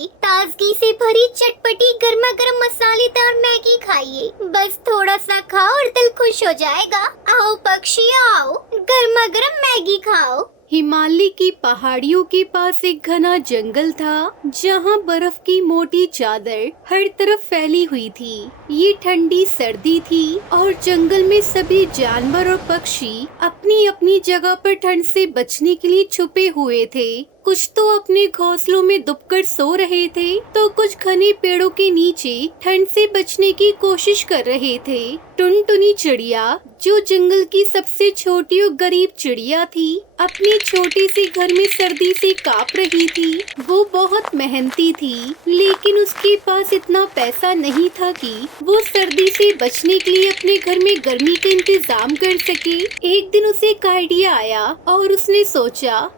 आइए, ताजगी से भरी चटपटी गर्मा गर्म मसालेदार मैगी खाइए। बस थोड़ा सा खाओ और दिल खुश हो जाएगा। आओ पक्षी आओ, गर्मा गर्म मैगी खाओ। हिमालय की पहाड़ियों के पास एक घना जंगल था, जहाँ बर्फ की मोटी चादर हर तरफ फैली हुई थी। ये ठंडी सर्दी थी और जंगल में सभी जानवर और पक्षी अपनी अपनी जगह पर ठंड से बचने के लिए छुपे हुए थे। कुछ तो अपने घोंसलों में दुबकर सो रहे थे, तो कुछ घने पेड़ों के नीचे ठंड से बचने की कोशिश कर रहे थे। टुनटुनी चिड़िया, जो जंगल की सबसे छोटी और गरीब चिड़िया थी, अपने छोटे से घर में सर्दी से कांप रही थी। वो बहुत मेहनती थी, लेकिन उसके पास इतना पैसा नहीं था कि वो सर्दी से बचने के लिए अपने घर में गर्मी का इंतजाम कर सके। एक दिन उसे एक आइडिया आया और उसने सोचा,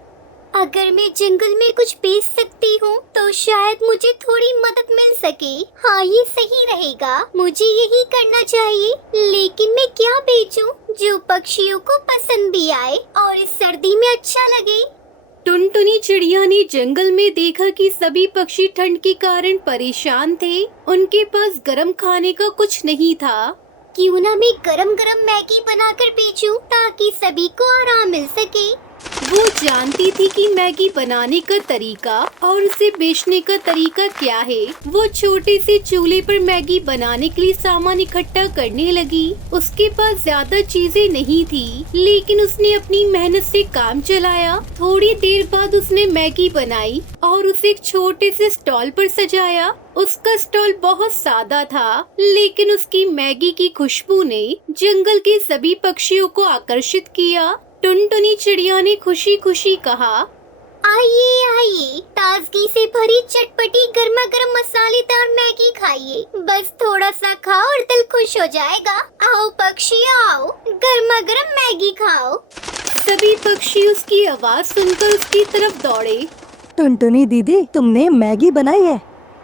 अगर मैं जंगल में कुछ बेच सकती हूँ तो शायद मुझे थोड़ी मदद मिल सके। हाँ, ये सही रहेगा, मुझे यही करना चाहिए। लेकिन मैं क्या बेचूं जो पक्षियों को पसंद भी आए और इस सर्दी में अच्छा लगे? टुनटुनी चिड़िया ने जंगल में देखा कि सभी पक्षी ठंड के कारण परेशान थे। उनके पास गरम खाने का कुछ नहीं था। क्यों ना मैं गरम गरम मैगी बनाकर बेचूं ताकि सभी को आराम मिल सके। वो जानती थी कि मैगी बनाने का तरीका और उसे बेचने का तरीका क्या है। वो छोटे से चूल्हे पर मैगी बनाने के लिए सामान इकट्ठा करने लगी। उसके पास ज्यादा चीजें नहीं थी, लेकिन उसने अपनी मेहनत से काम चलाया। थोड़ी देर बाद उसने मैगी बनाई और उसे एक छोटे से स्टॉल पर सजाया। उसका स्टॉल बहुत सादा था, लेकिन उसकी मैगी की खुशबू ने जंगल के सभी पक्षियों को आकर्षित किया। टुनटुनी चिड़िया ने खुशी खुशी कहा, आइए आइए, ताजगी से भरी चटपटी गर्मा गर्म मसालेदार मैगी खाइए। बस थोड़ा सा खाओ और दिल खुश हो जाएगा। आओ पक्षी आओ, गर्मा गर्म मैगी खाओ। सभी पक्षी उसकी आवाज सुनकर उसकी तरफ दौड़े। टुनटुनी दीदी, तुमने मैगी बनाई है?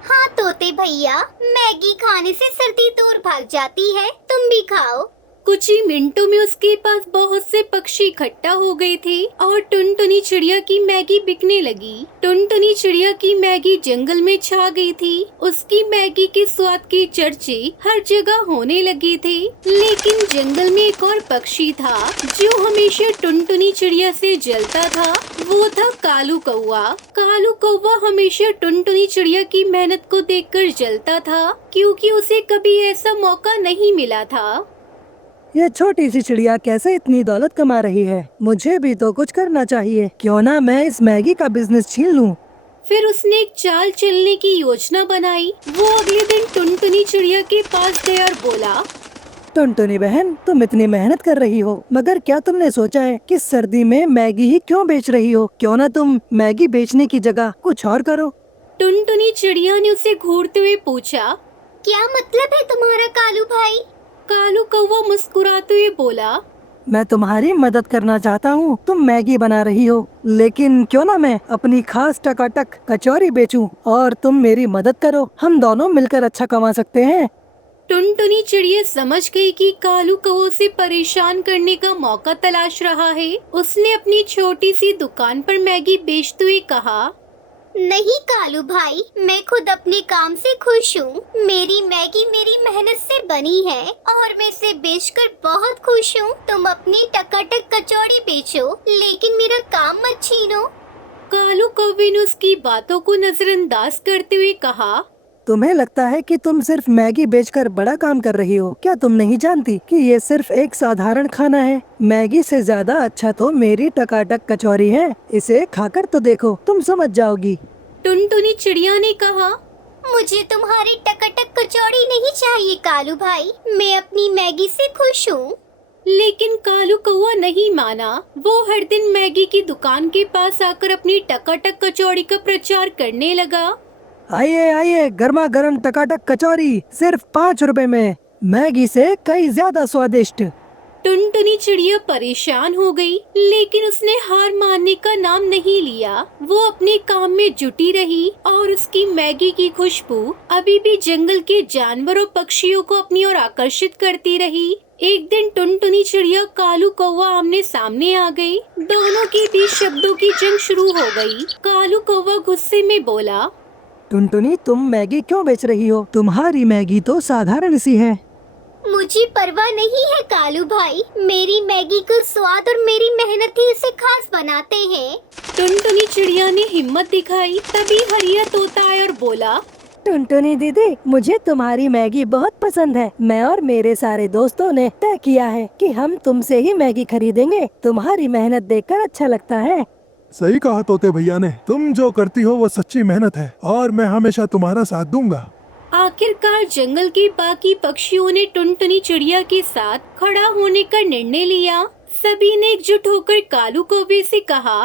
हाँ तोते भैया, मैगी खाने से सर्दी दूर भाग जाती है, तुम भी खाओ। कुछ ही मिनटों में उसके पास बहुत से पक्षी इकट्ठा हो गए थे और टुनटुनी चिड़िया की मैगी बिकने लगी। टुनटुनी चिड़िया की मैगी जंगल में छा गई थी। उसकी मैगी के स्वाद के चर्चे हर जगह होने लगे थे। लेकिन जंगल में एक और पक्षी था जो हमेशा टुनटुनी चिड़िया से जलता था। वो था कालू कौवा। कालू कौवा हमेशा टुनटुनी चिड़िया की मेहनत को देखकर जलता था, क्योंकि उसे कभी ऐसा मौका नहीं मिला था। ये छोटी सी चिड़िया कैसे इतनी दौलत कमा रही है? मुझे भी तो कुछ करना चाहिए। क्यों ना मैं इस मैगी का बिजनेस छीन लूं। फिर उसने एक चाल चलने की योजना बनाई। वो अगले दिन टुनटुनी चिड़िया के पास गया और बोला, टुनटुनी बहन, तुम इतनी मेहनत कर रही हो, मगर क्या तुमने सोचा है कि सर्दी में मैगी ही क्यों बेच रही हो? क्यों ना तुम मैगी बेचने की जगह कुछ और करो। टुनटुनी चिड़िया ने उसे घूरते हुए पूछा, क्या मतलब है तुम्हारा कालू भाई? कालू कौवा मुस्कुराते हुए बोला, मैं तुम्हारी मदद करना चाहता हूँ। तुम मैगी बना रही हो, लेकिन क्यों ना मैं अपनी खास टकाटक कचौरी बेचूं और तुम मेरी मदद करो। हम दोनों मिलकर अच्छा कमा सकते हैं। टुनटुनी चिड़िया समझ गई कि कालू कौवे से परेशान करने का मौका तलाश रहा है। उसने अपनी छोटी सी दुकान पर मैगी बेचते हुए कहा, नहीं कालू भाई, मैं खुद अपने काम से खुश हूँ। मेरी मैगी मेरी मेहनत से बनी है और मैं इसे बेचकर बहुत खुश हूँ। तुम अपनी टकाटक कचौड़ी बेचो, लेकिन मेरा काम मत छीनो। कालू कौवे ने उसकी बातों को नजरअंदाज करते हुए कहा, तुम्हें लगता है कि तुम सिर्फ मैगी बेचकर बड़ा काम कर रही हो? क्या तुम नहीं जानती कि ये सिर्फ एक साधारण खाना है? मैगी से ज्यादा अच्छा तो मेरी टकाटक कचौरी है। इसे खाकर तो देखो, तुम समझ जाओगी। टुनटुनी चिड़िया ने कहा, मुझे तुम्हारी टकाटक कचौड़ी नहीं चाहिए कालू भाई, मैं अपनी मैगी से खुश हूँ। लेकिन कालू कौवा नहीं माना। वो हर दिन मैगी की दुकान के पास आकर अपनी टकाटक कचौड़ी का प्रचार करने लगा। आइए आइए, गर्मा गर्म टकाटक कचौरी सिर्फ 5 रुपए में, मैगी से कई ज्यादा स्वादिष्ट। टुनटुनी चिड़िया परेशान हो गई, लेकिन उसने हार मानने का नाम नहीं लिया। वो अपने काम में जुटी रही और उसकी मैगी की खुशबू अभी भी जंगल के जानवरों पक्षियों को अपनी ओर आकर्षित करती रही। एक दिन टुनटुनी चिड़िया कालू कौवा आमने सामने आ गई। दोनों के बीच शब्दों की जंग शुरू हो गई। कालू कौवा गुस्से में बोला, टुनटुनी, तुम मैगी क्यों बेच रही हो? तुम्हारी मैगी तो साधारण सी है। मुझे परवाह नहीं है कालू भाई, मेरी मैगी का स्वाद और मेरी मेहनत ही इसे खास बनाते हैं। टुनटुनी चिड़िया ने हिम्मत दिखाई। तभी हरिया तोता आया और बोला, टुनटुनी दीदी, मुझे तुम्हारी मैगी बहुत पसंद है। मैं और मेरे सारे दोस्तों ने तय किया है कि हम तुमसे ही मैगी खरीदेंगे। तुम्हारी मेहनत देखकर अच्छा लगता है। सही कहा तोते भैया ने, तुम जो करती हो वो सच्ची मेहनत है और मैं हमेशा तुम्हारा साथ दूंगा। आखिरकार जंगल के बाकी पक्षियों ने टुनटुनी चिड़िया के साथ खड़ा होने का निर्णय लिया। सभी ने एकजुट होकर कालू कौवे से कहा,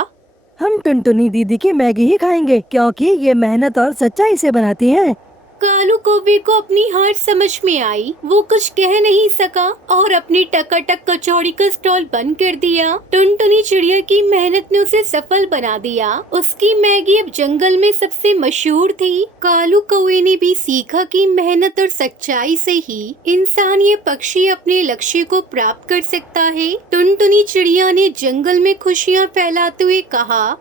हम टुनटुनी दीदी की मैगी ही खाएंगे क्योंकि ये मेहनत और सच्चाई से बनाती है। कालू कौवे को अपनी हार समझ में आई। वो कुछ कह नहीं सका और अपनी टकाटक कचौड़ी का स्टॉल बंद कर दिया। टुनटुनी चिड़िया की मेहनत ने उसे सफल बना दिया। उसकी मैगी अब जंगल में सबसे मशहूर थी। कालू कौवे ने भी सीखा कि मेहनत और सच्चाई से ही इंसान ये पक्षी अपने लक्ष्य को प्राप्त कर सकता है। टुनटुनी चिड़िया ने जंगल में खुशियाँ फैलाते हुए कहा,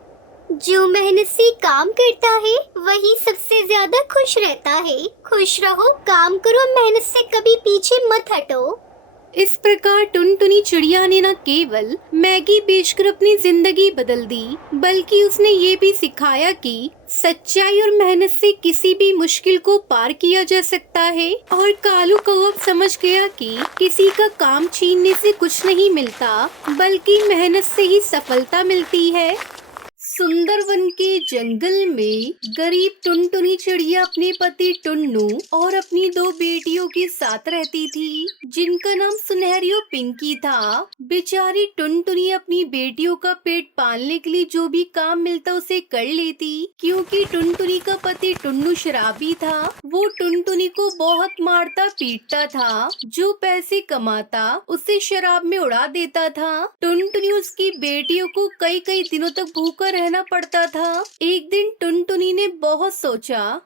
जो मेहनत से काम करता है वही सबसे ज्यादा खुश रहता है। खुश रहो, काम करो, मेहनत से कभी पीछे मत हटो। इस प्रकार टुनटुनी चिड़िया ने न केवल मैगी बेचकर अपनी जिंदगी बदल दी, बल्कि उसने ये भी सिखाया कि सच्चाई और मेहनत से किसी भी मुश्किल को पार किया जा सकता है। और कालू कौवा समझ गया कि किसी का काम छीनने से कुछ नहीं मिलता, बल्कि मेहनत से ही सफलता मिलती है। सुंदरवन के जंगल में गरीब टुनटुनी चिड़िया अपने पति टुन्नू और अपनी 2 बेटियों के साथ रहती थी, जिनका नाम सुनहरी और पिंकी था। बेचारी टुनटुनी अपनी बेटियों का पेट पालने के लिए जो भी काम मिलता उसे कर लेती, क्योंकि टुनटुनी का पति टुन्नू शराबी था। वो टुनटुनी को बहुत मारता पीटता था। जो पैसे कमाता उसे शराब में उड़ा देता था। टुनटुनी उसकी बेटियों को कई कई दिनों तक भूखा रहना पड़ता था। एक दिन टुनटुनी ने बहुत सोचा,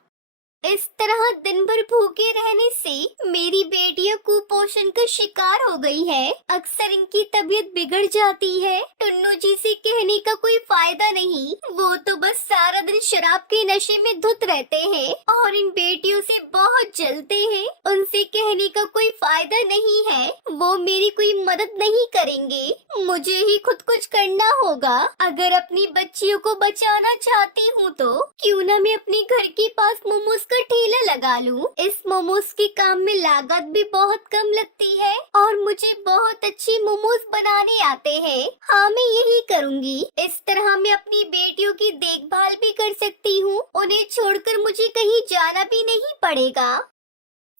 इस तरह दिन भर भूखे रहने से मेरी बेटियां कुपोषण का शिकार हो गई है। अक्सर इनकी तबीयत बिगड़ जाती है। टुन्नू जी से कहने का कोई फायदा नहीं, वो तो बस सारा दिन शराब के नशे में धुत रहते हैं और इन बेटियों से बहुत जलते हैं। उनसे कहने का कोई फायदा नहीं है, वो मेरी कोई मदद नहीं करेंगे। मुझे ही खुद कुछ करना होगा। अगर अपनी बच्चियों को बचाना चाहती हूँ तो क्यों न मैं अपने घर के पास मोमोज का ठेला लगा लूं। इस मोमोज के काम में लागत भी बहुत कम लगती है और मुझे बहुत अच्छे मोमोज बनाने आते हैं। हाँ, मैं यही करूँगी। इस तरह मैं अपनी बेटियों की देखभाल भी कर सकती हूँ। उन्हें छोड़कर मुझे कहीं जाना भी नहीं पड़ेगा।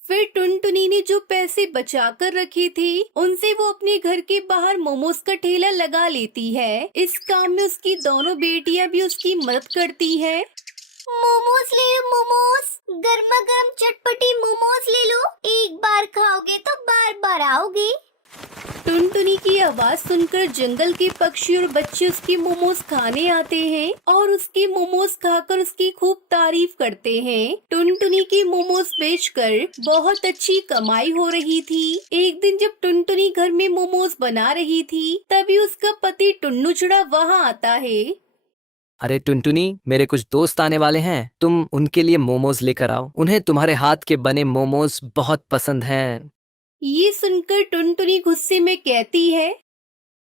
फिर टुनटुनी ने जो पैसे बचा कर रखे थे उनसे वो अपने घर के बाहर मोमोज का ठेला लगा लेती है। इस काम में उसकी दोनों बेटियां भी उसकी मदद करती है। मोमोज ले लो, मोमोज, गर्मा गर्म चटपटे मोमोज ले लो। एक बार खाओगे तो बार बार आओगे। टुनटुनी की आवाज सुनकर जंगल के पक्षी और बच्चे उसके मोमोज खाने आते हैं और उसके मोमोज खाकर उसकी खूब तारीफ करते हैं। टुनटुनी के मोमोज बेचकर बहुत अच्छी कमाई हो रही थी। एक दिन जब टुनटुनी घर में मोमोज बना रही थी, तभी उसका पति टुन्नू चिड़ा वहाँ आता है। अरे टुनटुनी, मेरे कुछ दोस्त आने वाले हैं, तुम उनके लिए मोमोज लेकर आओ। उन्हें तुम्हारे हाथ के बने मोमोज बहुत पसंद हैं। ये सुनकर टुनटुनी गुस्से में कहती है,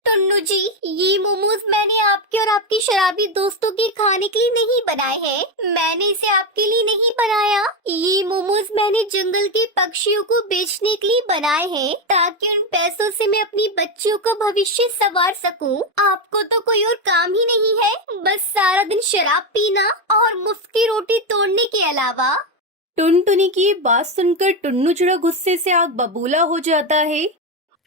टुन्नू जी, ये मोमोज मैंने आपके और आपके शराबी दोस्तों के खाने के लिए नहीं बनाए हैं। मैंने इसे आपके लिए नहीं बनाया। ये मोमोज मैंने जंगल के पक्षियों को बेचने के लिए बनाए हैं, ताकि उन पैसों से मैं अपनी बच्चियों का भविष्य संवार सकूं। आपको तो कोई और काम ही नहीं है, बस सारा दिन शराब पीना और मुफ्त की रोटी तोड़ने के अलावा। टुनटुनी की ये बात सुनकर टुन्नू चिड़ा गुस्से से आग बबूला हो जाता है।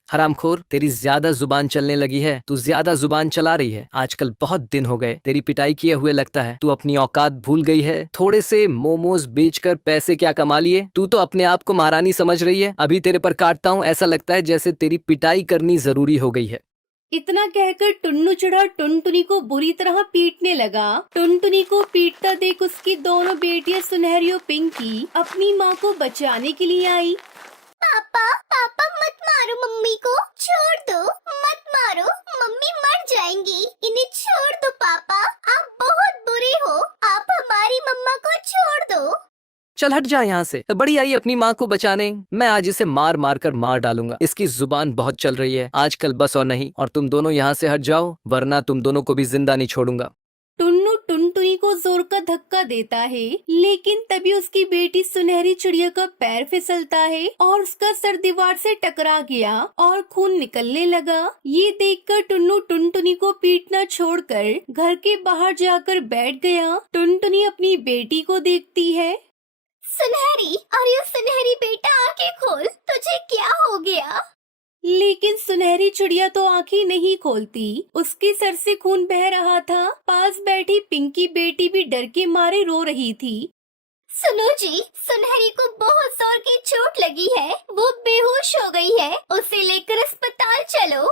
हरामखोर, तेरी ज्यादा जुबान चलने लगी है। तू ज्यादा जुबान चला रही है। आजकल बहुत दिन हो गए तेरी पिटाई किए हुए, लगता है तू अपनी औकात भूल गई है। थोड़े से मोमोज बेचकर पैसे क्या कमा लिए। तू तो अपने आप को महारानी समझ रही है। अभी तेरे पर काटता हूँ, ऐसा लगता है जैसे तेरी पिटाई करनी जरूरी हो गई है। इतना कहकर टुन्नू चिड़ा टुनटुनी को बुरी तरह पीटने लगा। टुनटुनी को पीटता देख उसकी दोनों बेटियां सुनहरी और पिंकी अपनी माँ को बचाने के लिए आई। पापा पापा पापा मत मारो मम्मी को, छोड़ दो, मत मारो, मम्मी मर जाएंगी, इन्हें छोड़ दो पापा, आप बहुत बुरे हो, आप हमारी मम्मा को छोड़ दो। चल हट जा यहाँ से। बड़ी आई अपनी माँ को बचाने। मैं आज इसे मार मार कर मार डालूंगा। इसकी जुबान बहुत चल रही है आजकल, बस और नहीं। और तुम दोनों यहाँ से हट जाओ वरना तुम दोनों को भी जिंदा नहीं छोड़ूंगा। टुन्नू टुनटुनी को जोर का धक्का देता है, लेकिन तभी उसकी बेटी सुनहरी चिड़िया का पैर फिसलता है और उसका सर दीवार से टकरा गया और खून निकलने लगा। ये देखकर टुन्नू टुनटुनी को पीटना छोड़कर घर के बाहर जाकर बैठ गया। टुनटुनी अपनी बेटी को देखती है। सुनहरी, अरे सुनहरी बेटा आंखें खोल, तुझे क्या हो गया? लेकिन सुनहरी चिड़िया तो आंखें नहीं खोलती, उसके सर से खून बह रहा था। पास बैठी पिंकी बेटी भी डर के मारे रो रही थी। सुनो जी, सुनहरी को बहुत जोर की चोट लगी है, वो बेहोश हो गई है, उसे लेकर अस्पताल चलो।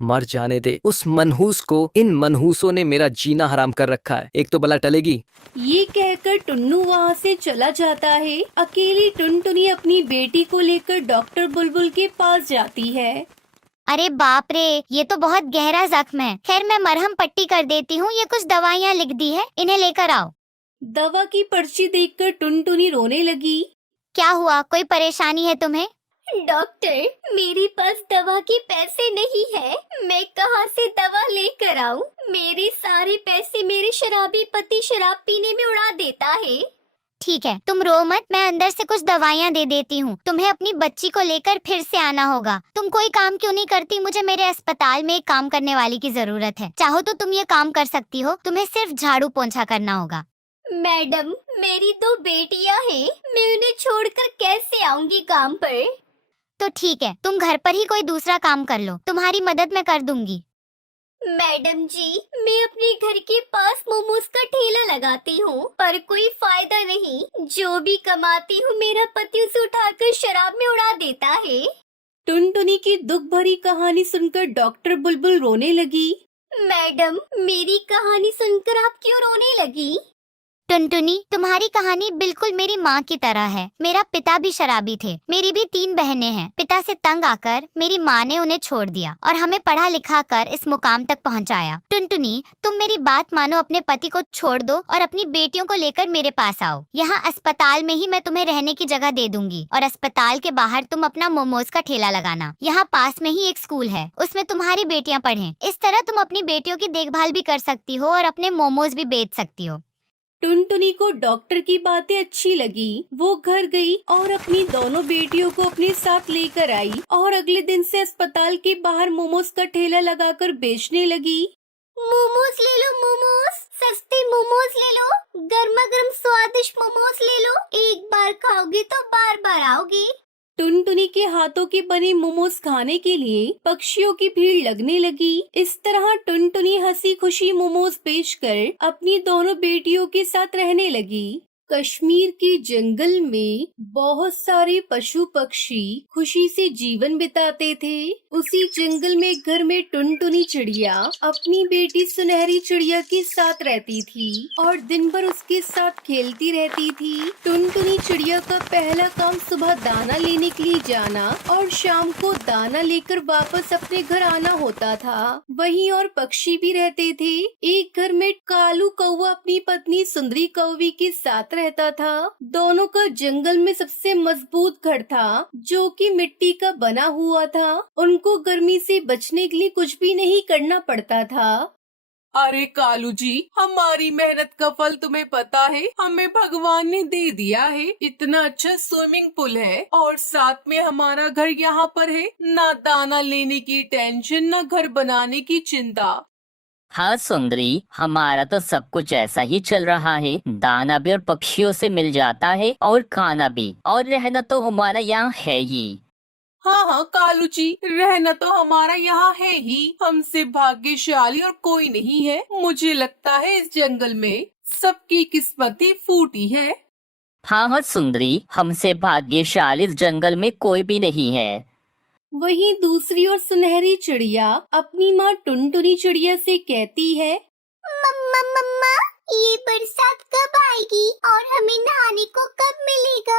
मर जाने दे उस मनहूस को। इन मनहूसों ने मेरा जीना हराम कर रखा है। एक तो भला टलेगी। ये कहकर टुन्नू वहाँ से चला जाता है। अकेली टुनटुनी अपनी बेटी को लेकर डॉक्टर बुलबुल के पास जाती है। अरे बाप रे, ये तो बहुत गहरा जख्म है। खैर मैं मरहम पट्टी कर देती हूँ, ये कुछ दवाइयाँ लिख दी है, इन्हें लेकर आओ। दवा की पर्ची देखकर टुनटुनी रोने लगी। क्या हुआ, कोई परेशानी है तुम्हें? डॉक्टर, मेरे पास दवा के पैसे नहीं है, मैं कहाँ से दवा लेकर आऊँ? मेरे सारे पैसे मेरे शराबी पति शराब पीने में उड़ा देता है। ठीक है, तुम रो मत, मैं अंदर से कुछ दवाइयाँ दे देती हूँ। तुम्हें अपनी बच्ची को लेकर फिर से आना होगा। तुम कोई काम क्यों नहीं करती? मुझे मेरे अस्पताल में एक काम करने वाली की जरूरत है। चाहो तो तुम ये काम कर सकती हो, तुम्हें सिर्फ झाड़ू पोंछा करना होगा। मैडम, मेरी 2 बेटियाँ हैं, मैं उन्हें छोड़कर कैसे आऊँगी काम पर? तो ठीक है, तुम घर पर ही कोई दूसरा काम कर लो, तुम्हारी मदद मैं कर दूंगी। मैडम जी, मैं अपने घर के पास मोमोज का ठेला लगाती हूँ, पर कोई फायदा नहीं। जो भी कमाती हूँ मेरा पति उसे उठाकर शराब में उड़ा देता है। टुनटुनी की दुख भरी कहानी सुनकर डॉक्टर बुलबुल रोने लगी। मैडम, मेरी कहानी सुनकर आप क्यों रोने लगी? टुनटुनी, तुम्हारी कहानी बिल्कुल मेरी माँ की तरह है। मेरा पिता भी शराबी थे, मेरी भी 3 बहनें हैं। पिता से तंग आकर मेरी माँ ने उन्हें छोड़ दिया और हमें पढ़ा लिखा कर इस मुकाम तक पहुँचाया। टुनटुनी, तुम मेरी बात मानो, अपने पति को छोड़ दो और अपनी बेटियों को लेकर मेरे पास आओ। यहाँ अस्पताल में ही मैं तुम्हें रहने की जगह दे दूंगी और अस्पताल के बाहर तुम अपना मोमोज का ठेला लगाना। यहाँ पास में ही एक स्कूल है, उसमें तुम्हारी बेटियाँ पढ़ें। इस तरह तुम अपनी बेटियों की देखभाल भी कर सकती हो और अपने मोमोज भी बेच सकती हो। टुनटुनी को डॉक्टर की बातें अच्छी लगी। वो घर गई और अपनी दोनों बेटियों को अपने साथ लेकर आई और अगले दिन से अस्पताल के बाहर मोमोज का ठेला लगाकर बेचने लगी। मोमोज ले लो, मोमोज, सस्ते मोमोज ले लो, गर्मा गर्म स्वादिष्ट मोमोज ले लो। एक बार खाओगे तो बार बार आओगे। टुनटुनी के हाथों के बने मोमोज खाने के लिए पक्षियों की भीड़ लगने लगी। इस तरह टुनटुनी हंसी खुशी मोमोज बेचकर अपनी दोनों बेटियों के साथ रहने लगी। कश्मीर के जंगल में बहुत सारे पशु पक्षी खुशी से जीवन बिताते थे। उसी जंगल में घर में टुनटुनी चिड़िया अपनी बेटी सुनहरी चिड़िया के साथ रहती थी और दिन भर उसके साथ खेलती रहती थी। टुनटुनी चिड़िया का पहला काम सुबह दाना लेने के लिए जाना और शाम को दाना लेकर वापस अपने घर आना होता था। वहीं और पक्षी भी रहते थे। एक घर में कालू कौवा अपनी पत्नी सुंदरी कौवी के साथ रहता था। दोनों का जंगल में सबसे मजबूत घर था जो कि मिट्टी का बना हुआ था। उनको गर्मी से बचने के लिए कुछ भी नहीं करना पड़ता था। अरे कालू जी, हमारी मेहनत का फल तुम्हें पता है, हमें भगवान ने दे दिया है। इतना अच्छा स्विमिंग पूल है और साथ में हमारा घर यहाँ पर है। ना दाना लेने की टेंशन, ना घर बनाने की चिंता। हाँ सुंदरी, हमारा तो सब कुछ ऐसा ही चल रहा है। दाना भी और पक्षियों से मिल जाता है और खाना भी, और रहना तो हमारा यहाँ है ही। हाँ हाँ कालू जी, रहना तो हमारा यहाँ है ही। हमसे भाग्यशाली और कोई नहीं है। मुझे लगता है इस जंगल में सबकी किस्मत ही फूटी है। हाँ हाँ सुंदरी, हमसे भाग्यशाली इस जंगल में कोई भी नहीं है। वहीं दूसरी ओर सुनहरी चिड़िया अपनी माँ टुनटुनी चिड़िया से कहती है, मम्मा मम्मा, ये बरसात कब आएगी और हमें नहाने को कब मिलेगा?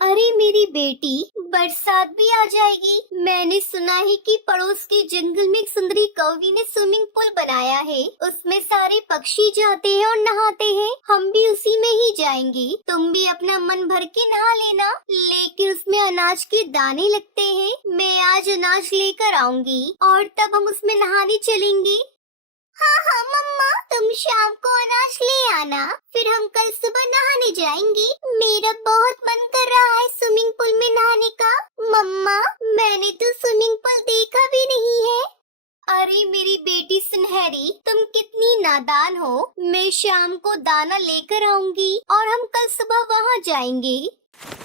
अरे मेरी बेटी, बरसात भी आ जाएगी। मैंने सुना है कि पड़ोस के जंगल में एक सुंदरी कौवी ने स्विमिंग पूल बनाया है। उसमें सारे पक्षी जाते हैं और नहाते हैं। हम भी उसी में ही जाएंगे। तुम भी अपना मन भर के नहा लेना, लेकिन उसमें अनाज के दाने लगते हैं। मैं आज अनाज लेकर आऊंगी और तब हम उसमें नहाने चलेंगे। हाँ हाँ मम्मा, तुम शाम को अनाज ले आना, फिर हम कल सुबह नहाने जाएंगे। मेरा बहुत मन कर रहा है स्विमिंग पूल में नहाने का। मम्मा, मैंने तो स्विमिंग पूल देखा भी नहीं है। अरे मेरी बेटी सुनहरी, तुम कितनी नादान हो। मैं शाम को दाना लेकर आऊंगी और हम कल सुबह वहाँ जाएंगे।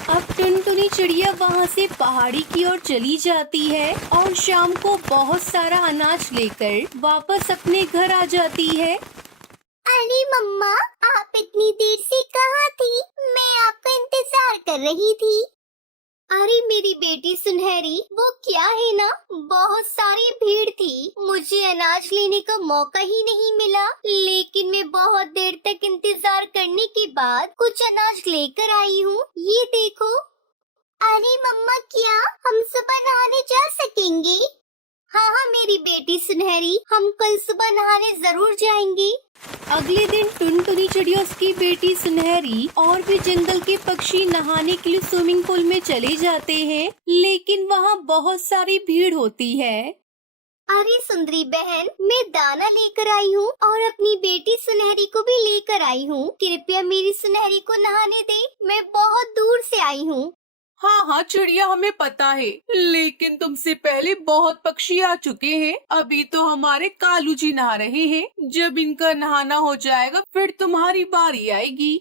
अब टुनटुनी चिड़िया वहाँ से पहाड़ी की ओर चली जाती है और शाम को बहुत सारा अनाज लेकर वापस अपने घर आ जाती है। अरे मम्मा, आप इतनी देर से कहाँ थी? मैं आपका इंतजार कर रही थी। अरे मेरी बेटी सुनहरी, वो क्या है ना, बहुत सारी भीड़ थी। मुझे अनाज लेने का मौका ही नहीं मिला, लेकिन मैं बहुत देर तक इंतजार करने के बाद कुछ अनाज लेकर आई हूँ। ये देखो। अरे मम्मा, क्या हम सुबह नहाने जा सकेंगे? हाँ हाँ मेरी बेटी सुनहरी, हम कल सुबह नहाने जरूर जाएंगे। अगले दिन टुनटुनी चिड़िया, उसकी बेटी सुनहरी और भी जंगल के पक्षी नहाने के लिए स्विमिंग पूल में चले जाते हैं, लेकिन वहाँ बहुत सारी भीड़ होती है। अरे सुंदरी बहन, मैं दाना लेकर आई हूँ और अपनी बेटी सुनहरी को भी लेकर आई हूँ। कृपया मेरी सुनहरी को नहाने दे, मैं बहुत दूर से आई हूँ। हाँ हाँ चिड़िया, हमें पता है, लेकिन तुमसे पहले बहुत पक्षी आ चुके हैं। अभी तो हमारे कालू जी नहा रहे हैं। जब इनका नहाना हो जाएगा फिर तुम्हारी बारी आएगी।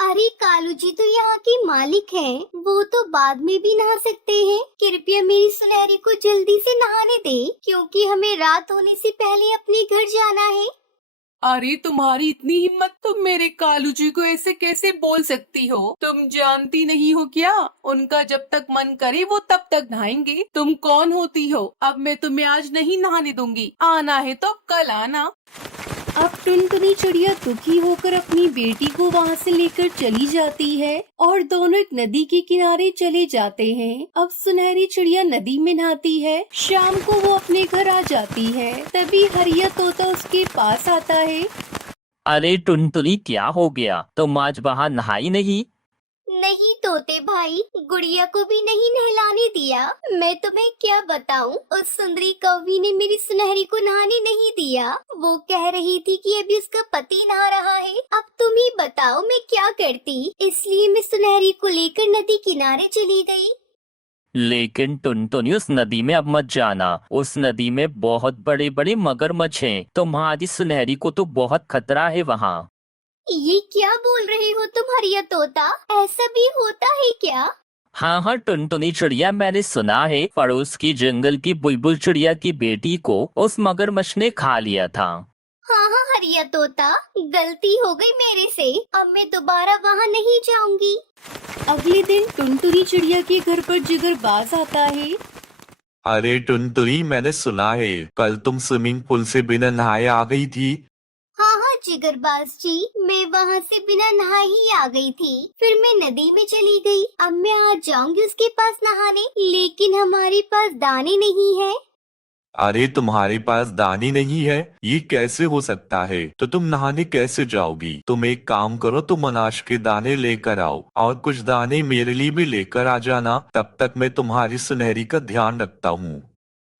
अरे कालू जी तो यहाँ के मालिक हैं, वो तो बाद में भी नहा सकते हैं। कृपया मेरी सुनहरी को जल्दी से नहाने दे, क्योंकि हमें रात होने से पहले अपने घर जाना है। अरे तुम्हारी इतनी हिम्मत, तुम मेरे कालू जी को ऐसे कैसे बोल सकती हो? तुम जानती नहीं हो क्या, उनका जब तक मन करे वो तब तक नहाएंगे। तुम कौन होती हो? अब मैं तुम्हें आज नहीं नहाने दूंगी। आना है तो कल आना। अब टुनटुनी चिड़िया दुखी होकर अपनी बेटी को वहाँ से लेकर चली जाती है और दोनों एक नदी के किनारे चले जाते हैं। अब सुनहरी चिड़िया नदी में नहाती है। शाम को वो अपने घर आ जाती है। तभी हरिया तोता उसके पास आता है। अरे टुनटुनी, क्या हो गया? तुम आज वहाँ नहाई नहीं? नहीं तोते भाई, गुड़िया को भी नहीं नहलाने दिया। मैं तुम्हें क्या बताऊं, उस सुंदरी कौवी ने मेरी सुनहरी को नहाने नहीं दिया। वो कह रही थी कि अभी उसका पति नहा रहा है। अब तुम ही बताओ मैं क्या करती। इसलिए मैं सुनहरी को लेकर नदी किनारे चली गई। लेकिन टुनटुनी, उस नदी में अब मत जाना। उस नदी में बहुत बड़े बड़े मगरमच्छ हैं। तुम्हारी सुनहरी को तो बहुत खतरा है वहाँ। ये क्या बोल रहे हो तुम हरिया तोता? ऐसा भी होता है क्या? हाँ हाँ टुनटुनी चिड़िया, मैंने सुना है पड़ोस की जंगल की बुलबुल चिड़िया की बेटी को उस मगरमच्छ ने खा लिया था। हाँ हाँ हरिया तोता, गलती हो गई मेरे से। अब मैं दोबारा वहाँ नहीं जाऊंगी। अगले दिन टुनटुनी चिड़िया के घर पर जिगरबाज आता है। अरे टुनटुनी, मैंने सुना है कल तुम स्विमिंग पूल से बिना नहाए आ गई थी। हाँ हाँ जिगरबाज जी, मैं वहाँ से बिना नहाए ही आ गई थी। फिर मैं नदी में चली गई। अब मैं आज जाऊंगी उसके पास नहाने, लेकिन हमारे पास दाने नहीं है। अरे तुम्हारे पास दाने नहीं है, ये कैसे हो सकता है? तो तुम नहाने कैसे जाओगी? तुम एक काम करो, तुम अनाज के दाने लेकर आओ और कुछ दाने मेरे लिए भी लेकर आ जाना। तब तक मैं तुम्हारी सुनहरी का ध्यान रखता हूँ।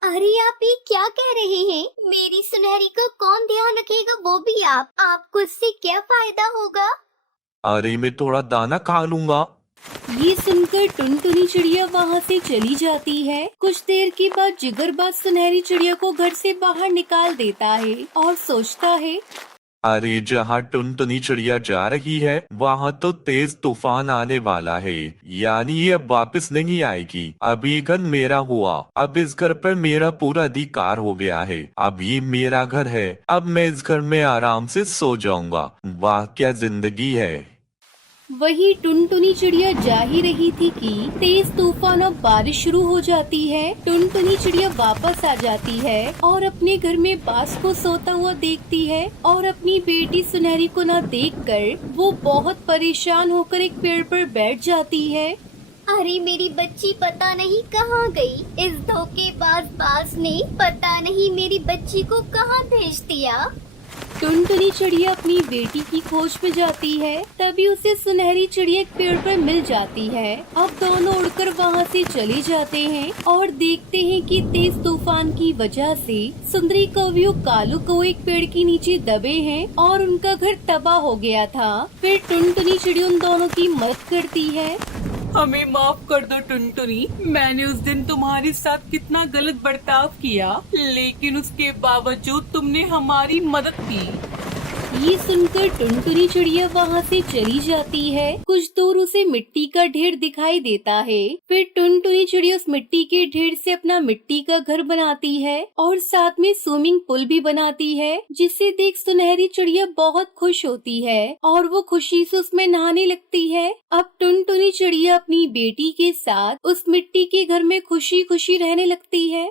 अरे आप ये क्या कह रहे हैं? मेरी सुनहरी को कौन ध्यान रखेगा, वो भी आप? आपको इससे क्या फायदा होगा? अरे मैं थोड़ा दाना खा लूंगा। ये सुनकर टुनटुनी चिड़िया वहाँ से चली जाती है। कुछ देर के बाद जिगरबाज सुनहरी चिड़िया को घर से बाहर निकाल देता है और सोचता है, अरे जहाँ टुनटुनी चिड़िया जा रही है वहाँ तो तेज तूफान आने वाला है, यानी ये अब वापस नहीं आएगी। अब ये घर मेरा हुआ, अब इस घर पर मेरा पूरा अधिकार हो गया है। अब ये मेरा घर है, अब मैं इस घर में आराम से सो जाऊंगा। वाह क्या जिंदगी है। वही टुनटुनी चिड़िया जा ही रही थी कि तेज तूफान और बारिश शुरू हो जाती है। टुनटुनी चिड़िया वापस आ जाती है और अपने घर में बाज को सोता हुआ देखती है और अपनी बेटी सुनहरी को न देखकर वो बहुत परेशान होकर एक पेड़ पर बैठ जाती है। अरे मेरी बच्ची पता नहीं कहाँ गई। इस धोखेबाज बाज ने पता नहीं मेरी बच्ची को कहाँ भेज दिया। टुनटुनी चिड़िया अपनी बेटी की खोज में जाती है। तभी उसे सुनहरी चिड़िया एक पेड़ पर मिल जाती है। अब दोनों उड़कर वहाँ से चले जाते हैं और देखते हैं कि तेज तूफान की वजह से सुंदरी कौवे और कालू कौवे एक पेड़ के नीचे दबे हैं और उनका घर तबाह हो गया था। फिर टुनटुनी चिड़िया उन दोनों की मदद करती है। हमें माफ कर दो टुनटुनी, मैंने उस दिन तुम्हारे साथ कितना गलत बर्ताव किया, लेकिन उसके बावजूद तुमने हमारी मदद की। ये सुनकर टुनटुनी चिड़िया वहाँ से चली जाती है। कुछ दूर उसे मिट्टी का ढेर दिखाई देता है। फिर टुनटुनी चिड़िया उस मिट्टी के ढेर से अपना मिट्टी का घर बनाती है और साथ में स्विमिंग पूल भी बनाती है, जिसे देख सुनहरी चिड़िया बहुत खुश होती है और वो खुशी से उसमें नहाने लगती है। अब टुनटुनी चिड़िया अपनी बेटी के साथ उस मिट्टी के घर में खुशी खुशी रहने लगती है।